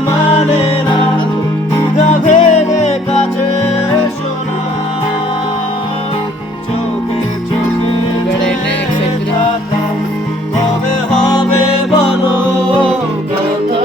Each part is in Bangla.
মানে না কাছে চোখে চোখে হবে হবে বলো কথা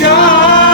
shine.